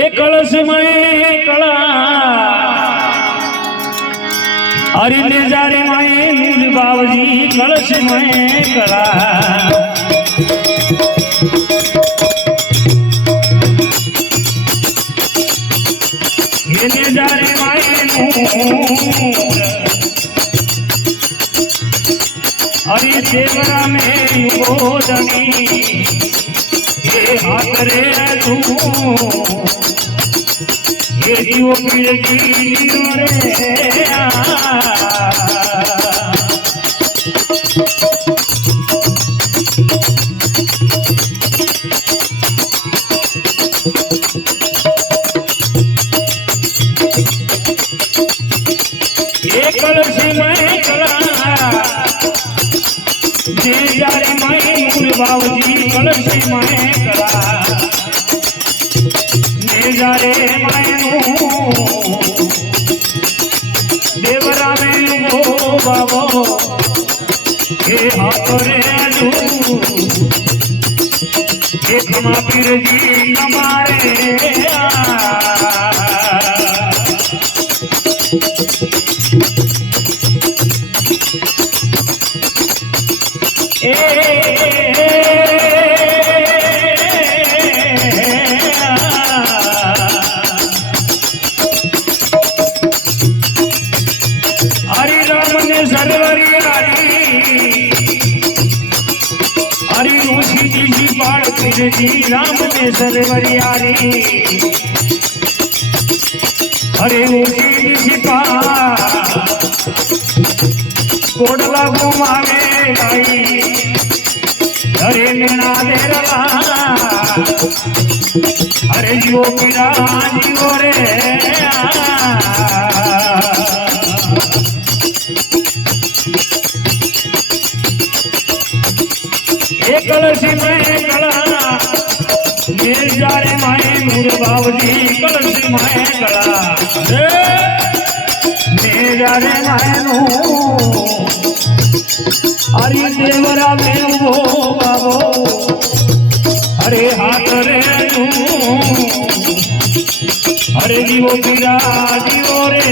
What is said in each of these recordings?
એ કળશમય કળા હરિને જારે માએ મૂળ બાવજી કળશમય કળા એને જારે માએ મૂળ હરિ દેવરા મેં બોધની ये हाथ रे तू ये जीवो पीर जी रे ये कलसी में कला जे जारे माए मूल बावजी कलसी माए कला ने जारे माए देवरा में वो बाबो के हाथ रे दू एक मां पीर जी हमारे हरि राम ने सरवरी हरि ऊंची जी बाण फिर जी राम ने सरवरी हरे ऊंची जी पा कोडला घुमावे लाई हरे नैना देरला हरे जीवो पीरा जीवो रे एक कलसी में कला मेल जारे माए मूर बावजी कलसी माए कला मेल जारे माए नू हरि देवरा में वो बाबो हरे हाथ रे तू हरे जीवो पीरा जीवो रे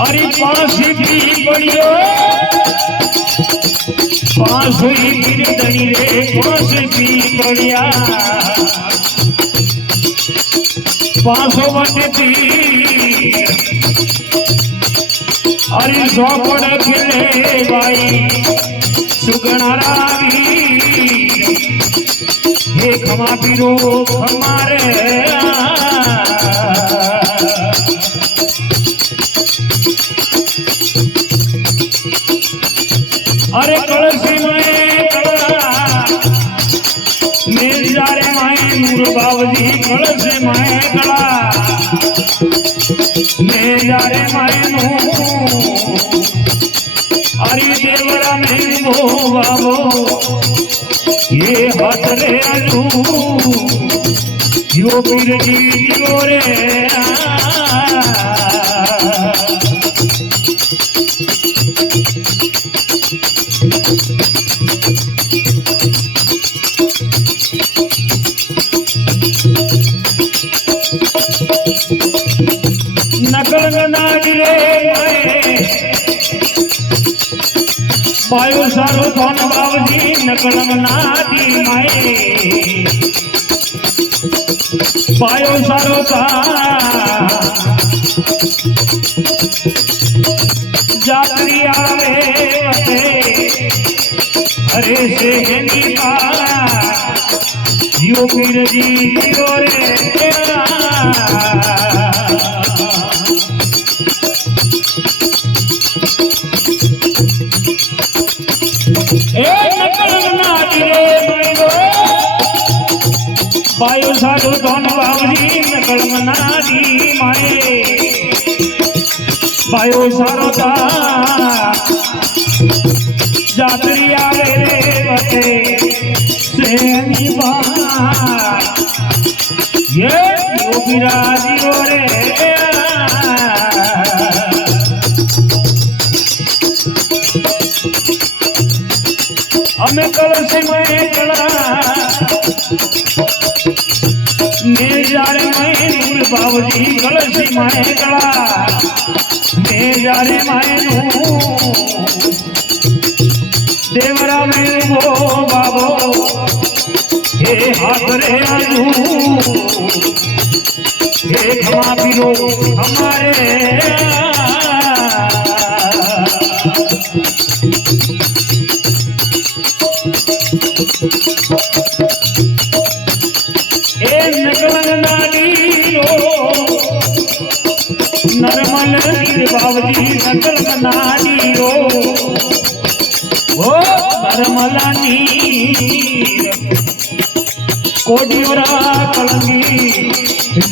हरी पासी भी बढ़ियो पास हुई गिरदनी रे पास भी बढ़िया पासो बटती हरी सोपड़ खिले भाई सुगना रावी हे खमा पीरो हमारे अरे कलसी माए कला मेल जारे माए मूर बावजी कलसी माए कला मेल जारे माए नू हरि देवरा में वो बाबो ये हाथ रे अजू यो पीर जी जीवो रे नकल नाडी रे माए पायो सारो धन बावजी नकल नाडी माए पायो सारो था जातरी आवे हरे से नीपा यो पीर जी जीवो रे ए नकल नाडी रे मायो સાધુ ધન બાબજી નકલ મનાડી માએ ભાઈઓ સારોતા જાતરી આવે રે વતે સેની બહાર યે યોગીરાજીઓ રે અમે કળશી મેં કળા ને જારે મેં નૂર બાવજી કળશી મેં કળા ને જારે મેં નૂર દેવરા મેં વો બાબો હે હાથ રે આજુ હે ખમા પીરો અમારે એ નકલંગ નાડીરો નરમલ નીર બાવજી નકલંગ નાડીરો ઓ નરમલા નીર કોડિયોરા કલંગી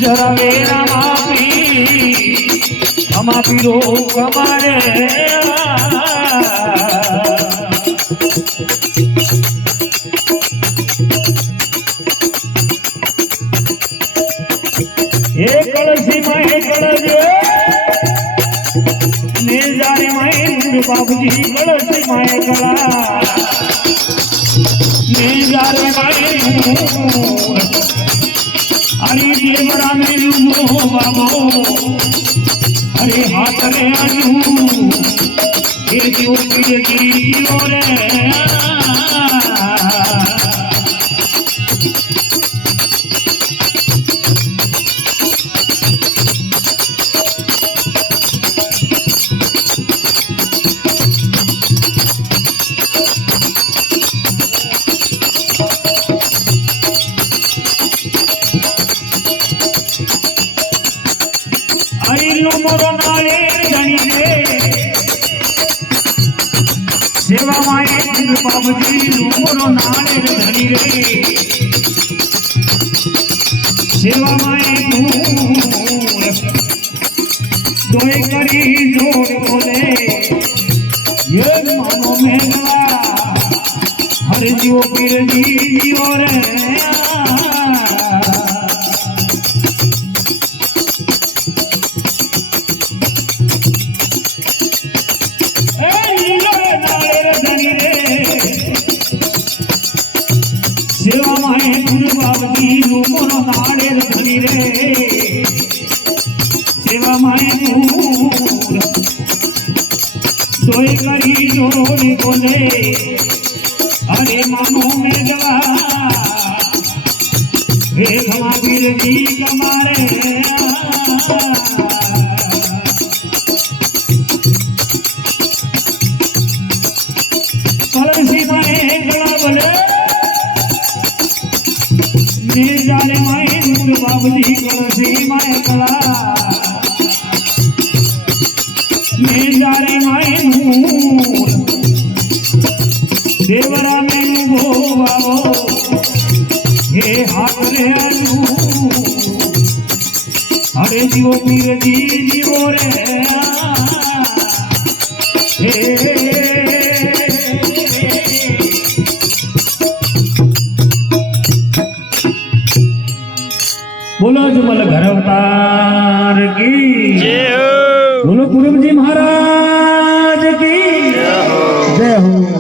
જરા વેરા માપી અમા પીરો અમારે કળશી માં કળજે ને જારે માં બાબુજી કળશી માં કળા ને જારે માં હરી દેવરા મે ઉમો બાબો હરે હાથ રે આજુ એ જોગી જીઓ રે મોરો નાળે ધણી રે સેવા માએ બાબજી મોરો નાળે ધણી રે સેવા માએ દોય કરી જોડ બોલે યે માનો મેઘલા હરે જીવો પીરજી જીવો રે સેવા માએ ગુરુ બાબજી મોરો નાળે ધણી રે સેવા માએ દોય કરી જોડી બોલે અરે માનો મેઘલા હે મહાવીરજી કમારે કળશી માએ કળા બોલે ને જારે માએ નૂર બાબજી કળશી માએ કળા ને જારે માએ નૂર દેવરા મે ઉભો બાબો હે હાથ રે આજુ હરે જીવો પીરજી જીવો રે હે बोलो जुमल घर अवतार की जय हो। बोलो पूरब जी महाराज की जय हो।